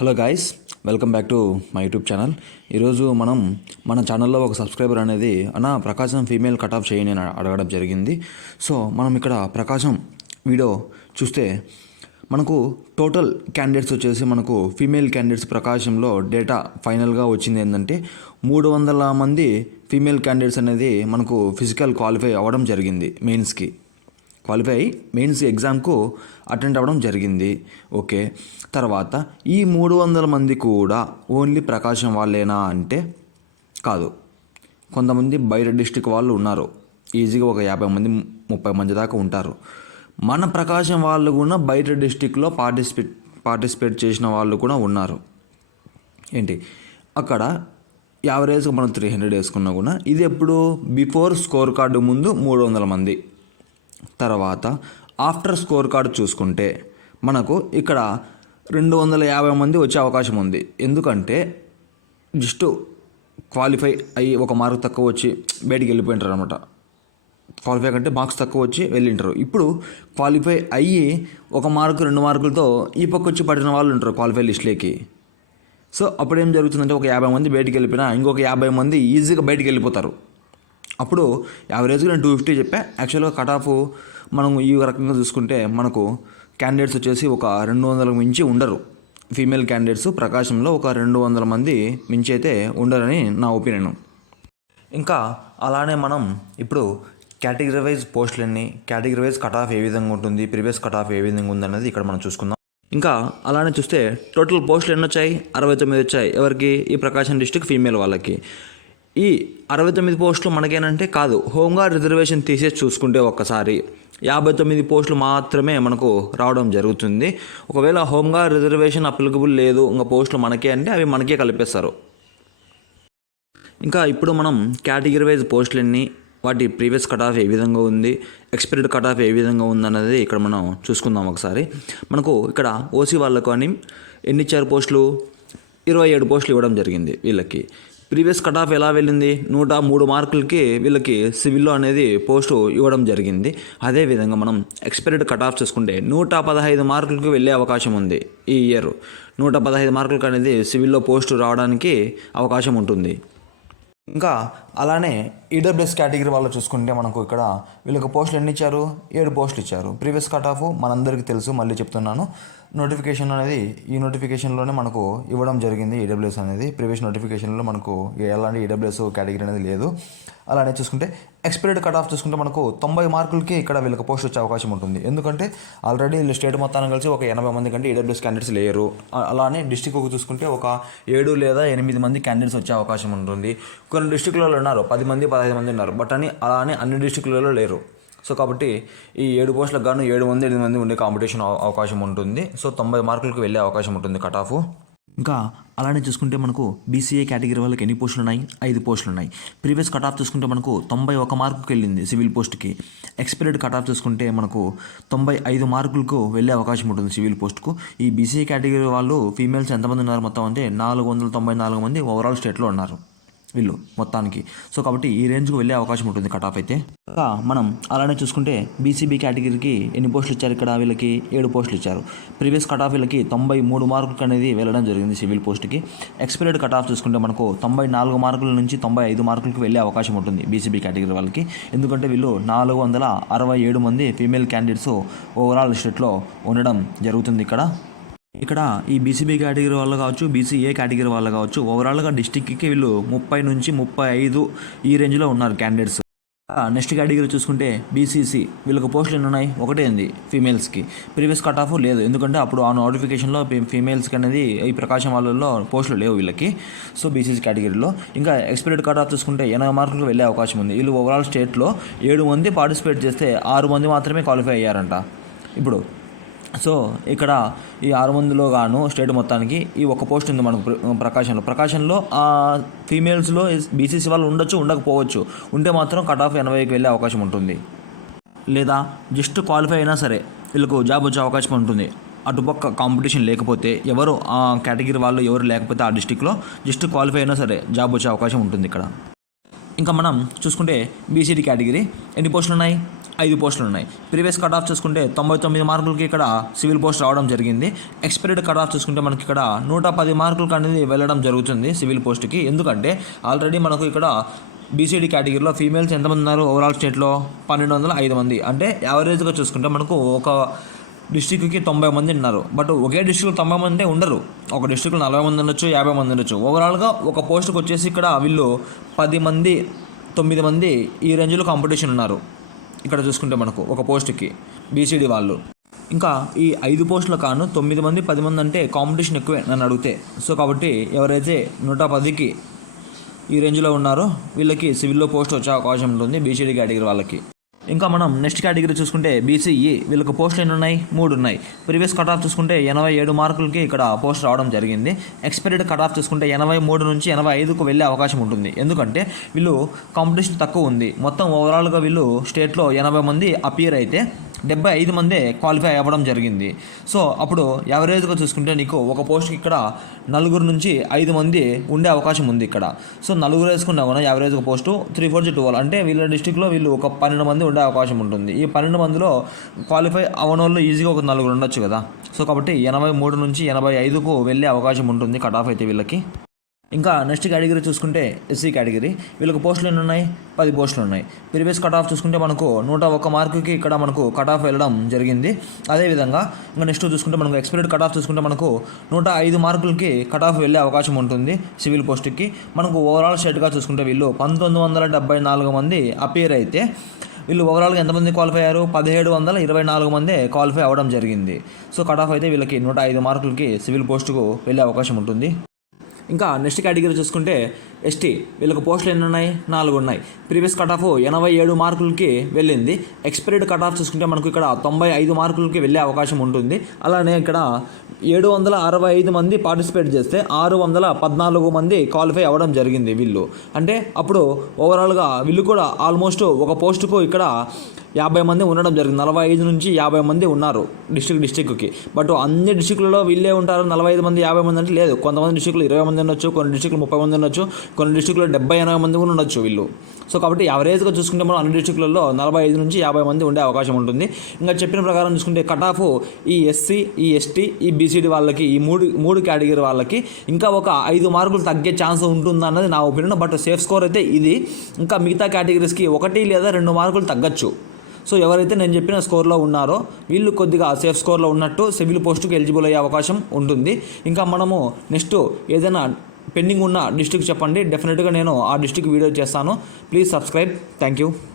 Hello guys, welcome back to my YouTube channel. ఈరోజు మనం మన ఛానల్లో ఒక సబ్స్క్రైబర్ అనేది ప్రకాశం ఫీమేల్ కట్ ఆఫ్ చేయని అని అడగడం జరిగింది. సో మనం ఇక్కడ ప్రకాశం వీడియో చూస్తే మనకు టోటల్ క్యాండిడేట్స్ వచ్చేసి మనకు ఫీమేల్ క్యాండిడేట్స్ ప్రకాశంలో డేటా ఫైనల్గా వచ్చింది ఏంటంటే 300 మంది ఫీమేల్ క్యాండిడేట్స్ అనేది మనకు ఫిజికల్ క్వాలిఫై అవ్వడం జరిగింది. మెయిన్స్ ఎగ్జామ్కు అటెండ్ అవ్వడం జరిగింది. ఓకే, తర్వాత ఈ 300 మంది కూడా ఓన్లీ ప్రకాశం వాళ్ళేనా అంటే కాదు. కొంతమంది బయట డిస్టిక్ వాళ్ళు ఉన్నారు. ఈజీగా ఒక 50 మంది 30 మంది దాకా ఉంటారు. మన ప్రకాశం వాళ్ళు కూడా బయట డిస్టిక్లో పార్టిసిపేట్ చేసిన వాళ్ళు కూడా ఉన్నారు. అక్కడ యావరేజ్గా మనం 300 వేసుకున్నా కూడా ఇది ఎప్పుడు బిఫోర్ స్కోర్ కార్డు ముందు 300 మంది, తర్వాత ఆఫ్టర్ స్కోర్ కార్డు చూసుకుంటే మనకు ఇక్కడ 250 మంది వచ్చే అవకాశం ఉంది. ఎందుకంటే జస్ట్ క్వాలిఫై అయ్యి ఒక మార్క్ తక్కువ వచ్చి బయటికి వెళ్ళిపోయింటారు అనమాట. క్వాలిఫై కంటే మార్క్స్ తక్కువ వచ్చి వెళ్ళింటారు. ఇప్పుడు క్వాలిఫై అయ్యి 1 మార్కు 2 మార్కులతో ఈ పక్క వచ్చి పడిన వాళ్ళు ఉంటారు క్వాలిఫై లిస్ట్లోకి. సో అప్పుడు ఏం జరుగుతుందంటే ఒక 50 మంది బయటికి వెళ్ళిపోయినా ఇంకొక 50 మంది ఈజీగా బయటికి వెళ్ళిపోతారు. అప్పుడు యావరేజ్గా నేను 250 చెప్పా. యాక్చువల్గా కట్ ఆఫ్ మనం ఈ రకంగా చూసుకుంటే మనకు క్యాండిడేట్స్ వచ్చేసి ఒక 200 మించి ఉండరు. ఫీమేల్ క్యాండిడేట్స్ ప్రకాశంలో ఒక 200 మంది మించి అయితే ఉండరని నా ఒపీనియన్. ఇంకా అలానే మనం ఇప్పుడు కేటగిరీ వైజ్ పోస్టులన్నీ, కేటగిరీ వైజ్ కట్ ఆఫ్ ఏ విధంగా ఉంటుంది, ప్రీవియస్ కట్ ఆఫ్ ఏ విధంగా ఉందన్నది ఇక్కడ మనం చూసుకుందాం. ఇంకా అలానే చూస్తే టోటల్ పోస్టులు ఎన్ని వచ్చాయి? 69 వచ్చాయి. ఎవరికి? ఈ ప్రకాశం డిస్ట్రిక్ట్ ఫీమేల్ వాళ్ళకి. ఈ 69 పోస్టులు మనకేనంటే కాదు, హోంగార్డ్ రిజర్వేషన్ తీసేసి చూసుకుంటే ఒక్కసారి 59 పోస్టులు మాత్రమే మనకు రావడం జరుగుతుంది. ఒకవేళ హోంగార్డ్ రిజర్వేషన్ అప్లికబుల్ లేదు, ఇంకా పోస్టులు మనకే అంటే అవి మనకే కలిపేస్తారు. ఇంకా ఇప్పుడు మనం కేటగిరీ వైజ్ పోస్టులన్నీ, వాటి ప్రీవియస్ కట్ ఆఫ్ ఏ విధంగా ఉంది, ఎక్స్పైర్డ్ కట్ ఆఫ్ ఏ విధంగా ఉందన్నది ఇక్కడ మనం చూసుకుందాం ఒకసారి. మనకు ఇక్కడ ఓసీ వాళ్ళకు అని ఎన్ని ఇచ్చారు పోస్టులు? 27 పోస్టులు ఇవ్వడం జరిగింది వీళ్ళకి. ప్రీవియస్ కట్ ఆఫ్ ఎలా వెళ్ళింది? 103 మార్కులకి వీళ్ళకి సివిల్లో అనేది పోస్టు ఇవ్వడం జరిగింది. అదేవిధంగా మనం ఎక్స్పైర్డ్ కట్ ఆఫ్ చూసుకుంటే 115 మార్కులకి వెళ్ళే అవకాశం ఉంది. ఈ ఇయర్ 115 మార్కులకి అనేది సివిల్లో పోస్టు రావడానికి అవకాశం ఉంటుంది. ఇంకా అలానే ఈడబ్ల్యూఎస్ కేటగిరీ వాళ్ళు చూసుకుంటే మనకు ఇక్కడ వీళ్ళకి పోస్టులు ఎన్ని ఇచ్చారు? 7 పోస్టులు ఇచ్చారు. ప్రీవియస్ కట్ ఆఫ్ మనందరికీ తెలుసు, మళ్ళీ చెప్తున్నాను. నోటిఫికేషన్ అనేది ఈ నోటిఫికేషన్లోనే మనకు ఇవ్వడం జరిగింది. ఈడబ్ల్యూఎస్ అనేది ప్రీవియస్ నోటిఫికేషన్లో మనకు ఎలాంటి ఈడబ్ల్యూఎస్ కేటగిరీ అనేది లేదు. అలానే చూసుకుంటే ఎక్స్పైర్డ్ కట్ ఆఫ్ చూసుకుంటే మనకు 90 మార్కులకి ఇక్కడ వీళ్ళకి పోస్ట్ వచ్చే అవకాశం ఉంటుంది. ఎందుకంటే ఆల్రెడీ వీళ్ళు స్టేట్ మొత్తాన్ని కలిసి ఒక 80 మంది కంటే ఈడబ్ల్యూఎస్ క్యాండిడేట్స్ లేరు. అలానే డిస్టిక్ చూసుకుంటే ఒక 7 లేదా 8 మంది క్యాండిడేట్స్ వచ్చే అవకాశం ఉంటుంది. కొన్ని డిస్టిక్లలో ఉన్నారు 10 మంది 15 మంది ఉన్నారు. బట్ అలానే అన్ని డిస్టిక్లలో లేరు. సో కాబట్టి ఈ 7 పోస్టులకు గాను 7 మంది 8 మంది ఉండే కాంపిటీషన్ అవకాశం ఉంటుంది. సో 90 మార్కులకు వెళ్ళే అవకాశం ఉంటుంది కట్ ఆఫ్. ఇంకా అలానే చూసుకుంటే మనకు బీసీఏ కేటగిరీ వాళ్ళకి ఎన్ని పోస్టులు ఉన్నాయి? 5 పోస్టులు ఉన్నాయి. ప్రీవియస్ కట్ ఆఫ్ చూసుకుంటే మనకు 91 మార్కుకి వెళ్ళింది సివిల్ పోస్ట్కి. ఎక్స్పైర్డ్ కట్ ఆఫ్ చూసుకుంటే మనకు 95 మార్కులకు వెళ్ళే అవకాశం ఉంటుంది సివిల్ పోస్ట్కు. ఈ బీసీఏ కేటగిరీ వాళ్ళు ఫీమేల్స్ ఎంతమంది ఉన్నారు మొత్తం అంటే 494 మంది ఓవరాల్ స్టేట్లో ఉన్నారు వీళ్ళు మొత్తానికి. సో కాబట్టి ఈ రేంజ్కు వెళ్ళే అవకాశం ఉంటుంది కట్ ఆఫ్ అయితే. మనం అలానే చూసుకుంటే బీసీబీ కేటగిరీకి ఎన్ని పోస్టులు ఇచ్చారు? ఇక్కడ వీళ్ళకి 7 పోస్టులు ఇచ్చారు. ప్రీవియస్ కట్ ఆఫ్ వీళ్ళకి 93 మార్కులకు అనేది వెళ్ళడం జరిగింది సివిల్ పోస్ట్కి. ఎక్స్పైర్డ్ కట్ ఆఫ్ చూసుకుంటే మనకు 94 మార్కుల నుంచి 95 మార్కులకు వెళ్ళే అవకాశం ఉంటుంది బీసీబీ కేటగిరీ వాళ్ళకి. ఎందుకంటే వీళ్ళు 467 మంది ఫీమేల్ క్యాండిడేట్స్ ఓవరాల్ స్టేట్లో ఉండడం జరుగుతుంది ఇక్కడ ఈ బీసీబీ కేటగిరీ వాళ్ళు కావచ్చు, బీసీఏ కేటగిరీ వాళ్ళు కావచ్చు, ఓవరాల్గా డిస్టిక్కి వీళ్ళు 30 నుంచి 35 ఈ రేంజ్లో ఉన్నారు క్యాండిడేట్స్. నెక్స్ట్ కేటగిరీ చూసుకుంటే బీసీసీ, వీళ్ళకి పోస్టులు ఎన్ని ఉన్నాయి? ఒకటే ఉంది ఫీమేల్స్కి. ప్రీవియస్ కట్ ఆఫ్ లేదు, ఎందుకంటే అప్పుడు ఆ నోటిఫికేషన్లో ఫీమేల్స్కి అనేది ఈ ప్రకాశం వాళ్ళలో పోస్టులు లేవు వీళ్ళకి. సో బీసీసీ కేటగిరీలో. ఇంకా ఎక్స్పైర్డ్ కట్ ఆఫ్ చూసుకుంటే 80 మార్కులకు వెళ్ళే అవకాశం ఉంది. వీళ్ళు ఓవరాల్ స్టేట్లో 7 మంది పార్టిసిపేట్ చేస్తే 6 మంది మాత్రమే క్వాలిఫై అయ్యారంట ఇప్పుడు. సో ఇక్కడ ఈ 6 మందిలో గాను స్టేట్ మొత్తానికి ఈ ఒక్క పోస్ట్ ఉంది మనకు ప్రకాశంలో ఫీమేల్స్లో బీసీసీ వాళ్ళు ఉండొచ్చు, ఉండకపోవచ్చు. ఉంటే మాత్రం కట్ ఆఫ్ 80కి వెళ్ళే అవకాశం ఉంటుంది. లేదా జస్ట్ క్వాలిఫై అయినా సరే వీళ్ళకు జాబ్ వచ్చే అవకాశం ఉంటుంది. అటుపక్క కాంపిటీషన్ లేకపోతే ఎవరు ఆ కేటగిరీ వాళ్ళు ఎవరు లేకపోతే ఆ డిస్టిక్లో జస్ట్ క్వాలిఫై అయినా సరే జాబ్ వచ్చే అవకాశం ఉంటుంది ఇక్కడ. ఇంకా మనం చూసుకుంటే బీసీడీ కేటగిరీ ఎన్ని పోస్టులు ఉన్నాయి? 5 పోస్టులు ఉన్నాయి. ప్రీవియస్ కట్ ఆఫ్ చూసుకుంటే 99 మార్కులకి ఇక్కడ సివిల్ పోస్ట్ రావడం జరిగింది. ఎక్స్పైర్డ్ కట్ ఆఫ్ చూసుకుంటే మనకి ఇక్కడ 110 మార్కులకి అనేది వెళ్ళడం జరుగుతుంది సివిల్ పోస్ట్కి. ఎందుకంటే ఆల్రెడీ మనకు ఇక్కడ బీసీడీ కేటగిరీలో ఫీమేల్స్ ఎంతమంది ఉన్నారు ఓవరాల్ స్టేట్లో 1205 మంది. అంటే యావరేజ్గా చూసుకుంటే మనకు ఒక డిస్టిక్కి 90 మంది ఉన్నారు. బట్ ఒకే డిస్టిక్లో 90 మంది ఉండరు. ఒక డిస్టిక్లో 40 మంది ఉండొచ్చు, 50 మంది ఉండొచ్చు. ఓవరాల్గా ఒక పోస్ట్కి వచ్చేసి ఇక్కడ వీళ్ళు 10 మంది 9 మంది ఈ రేంజ్లో కాంపిటీషన్ ఉన్నారు. ఇక్కడ చూసుకుంటే మనకు ఒక పోస్ట్కి బీసీడీ వాళ్ళు. ఇంకా ఈ 5 పోస్టుల కాను 9 మంది 10 మంది అంటే కాంపిటీషన్ ఎక్కువే నన్ను అడిగితే. సో కాబట్టి ఎవరైతే 110కి ఈ రేంజ్లో ఉన్నారో వీళ్ళకి సివిల్లో పోస్ట్ వచ్చే అవకాశం ఉంటుంది బీసీడీ కేటగిరీ వాళ్ళకి. ఇంకా మనం నెక్స్ట్ కేటగిరీ చూసుకుంటే బీసీఈ. వీళ్ళకి పోస్టులు ఎన్ని ఉన్నాయి? 3 ఉన్నాయి. ప్రీవియస్ కట్ ఆఫ్ చూసుకుంటే 87 మార్కులకి ఇక్కడ పోస్ట్ రావడం జరిగింది. ఎక్స్పైర్డ్ కట్ ఆఫ్ చూసుకుంటే 83 నుంచి 85కు వెళ్ళే అవకాశం ఉంటుంది. ఎందుకంటే వీళ్ళు కాంపిటీషన్ తక్కువ ఉంది. మొత్తం ఓవరాల్గా వీళ్ళు స్టేట్లో 80 మంది అపియర్ అయితే 75 మందే క్వాలిఫై అవ్వడం జరిగింది. సో అప్పుడు యావరేజ్గా చూసుకుంటే నీకు ఒక పోస్ట్కి ఇక్కడ 4 నుంచి 5 మంది ఉండే అవకాశం ఉంది ఇక్కడ. సో 4 వేసుకున్నా కూడా యావరేజ్గా పోస్టు 3, 4, 12 అంటే వీళ్ళ డిస్టిక్లో వీళ్ళు ఒక 12 మంది ఉండే అవకాశం ఉంటుంది. ఈ 12 మందిలో క్వాలిఫై అవ్వని వాళ్ళు ఈజీగా ఒక 4 ఉండొచ్చు కదా. సో కాబట్టి 83 నుంచి 85కు వెళ్ళే అవకాశం ఉంటుంది కట్ ఆఫ్ అయితే వీళ్ళకి. ఇంకా నెక్స్ట్ కేటగిరీ చూసుకుంటే ఎస్సీ కేటగిరీ. వీళ్ళకి పోస్టులు ఎన్ని ఉన్నాయి? 10 పోస్టులు ఉన్నాయి. ప్రీవియస్ కట్ ఆఫ్ చూసుకుంటే మనకు 101 మార్కుకి ఇక్కడ మనకు కట్ ఆఫ్ వెళ్ళడం జరిగింది. అదేవిధంగా ఇంకా నెక్స్ట్ చూసుకుంటే మనకు ఎక్స్పైర్డ్ కట్ ఆఫ్ చూసుకుంటే మనకు 105 మార్కులకి కట్ ఆఫ్ వెళ్ళే అవకాశం ఉంటుంది సివిల్ పోస్ట్కి. మనకు ఓవరాల్ స్టేట్గా చూసుకుంటే వీళ్ళు 1974 మంది అపియర్ అయితే వీళ్ళు ఓవరాల్గా ఎంతమంది క్వాలిఫై అయ్యారు? 1724 మంది క్వాలిఫై అవ్వడం జరిగింది. సో కట్ ఆఫ్ అయితే వీళ్ళకి 105 మార్కులకి సివిల్ పోస్టుకు వెళ్ళే అవకాశం ఉంటుంది. ఇంకా నెక్స్ట్ కేటగిరీ చూసుకుంటే ఎస్టీ. వీళ్ళకి పోస్టులు ఎన్ని ఉన్నాయి? 4 ఉన్నాయి. ప్రీవియస్ కట్ ఆఫ్ 87 మార్కులకి వెళ్ళింది. ఎక్స్పైర్డ్ కట్ ఆఫ్ చూసుకుంటే మనకు ఇక్కడ 95 మార్కులకి వెళ్ళే అవకాశం ఉంటుంది. అలానే ఇక్కడ 765 మంది పార్టిసిపేట్ చేస్తే 614 మంది క్వాలిఫై అవ్వడం జరిగింది వీళ్ళు. అంటే అప్పుడు ఓవరాల్గా వీళ్ళు కూడా ఆల్మోస్ట్ ఒక పోస్టుకు ఇక్కడ 50 మంది ఉండడం జరిగింది. 45 నుంచి 50 మంది ఉన్నారు డిస్టిక్కి. బట్ అన్ని డిస్టిక్లలో వీళ్ళే ఉంటారు 45 మంది 50 మంది అంటే లేదు. కొంతమంది డిస్టిక్లో 20 మంది ఉండొచ్చు, కొన్ని డిస్టిక్లో 30 మంది ఉండొచ్చు, కొన్ని డిస్టిక్లో 70-80 మంది కూడా ఉండొచ్చు వీళ్ళు. సో కాబట్టి యావరేజ్గా చూసుకుంటే మనం అన్ని డిస్టిక్లలో 45 నుంచి 50 మంది ఉండే అవకాశం ఉంటుంది. ఇంకా చెప్పిన ప్రకారం చూసుకుంటే కట్ ఆఫ్ ఈ ఎస్సీ, ఈ ఎస్టీ, ఈ బీసీడీ వాళ్ళకి ఈ మూడు కేటగిరీ వాళ్ళకి ఇంకా ఒక 5 మార్కులు తగ్గే ఛాన్స్ ఉంటుందన్నది నా ఒపీనియన్. బట్ సేఫ్ స్కోర్ అయితే ఇది. ఇంకా మిగతా కేటగిరీస్కి 1 లేదా 2 మార్కులు తగ్గచ్చు. సో ఎవరైతే నేను చెప్పిన స్కోర్లో ఉన్నారో వీళ్ళు కొద్దిగా సేఫ్ స్కోర్లో ఉన్నట్టు సివిల్ పోస్టుకు ఎలిజిబుల్ అయ్యే అవకాశం ఉంటుంది. ఇంకా మనము నెక్స్ట్ ఏదైనా పెండింగ్ ఉన్న డిస్ట్రిక్ట్ చెప్పండి, డెఫినెట్గా నేను ఆ డిస్ట్రిక్ట్ వీడియో చేస్తాను. Please subscribe. Thank you.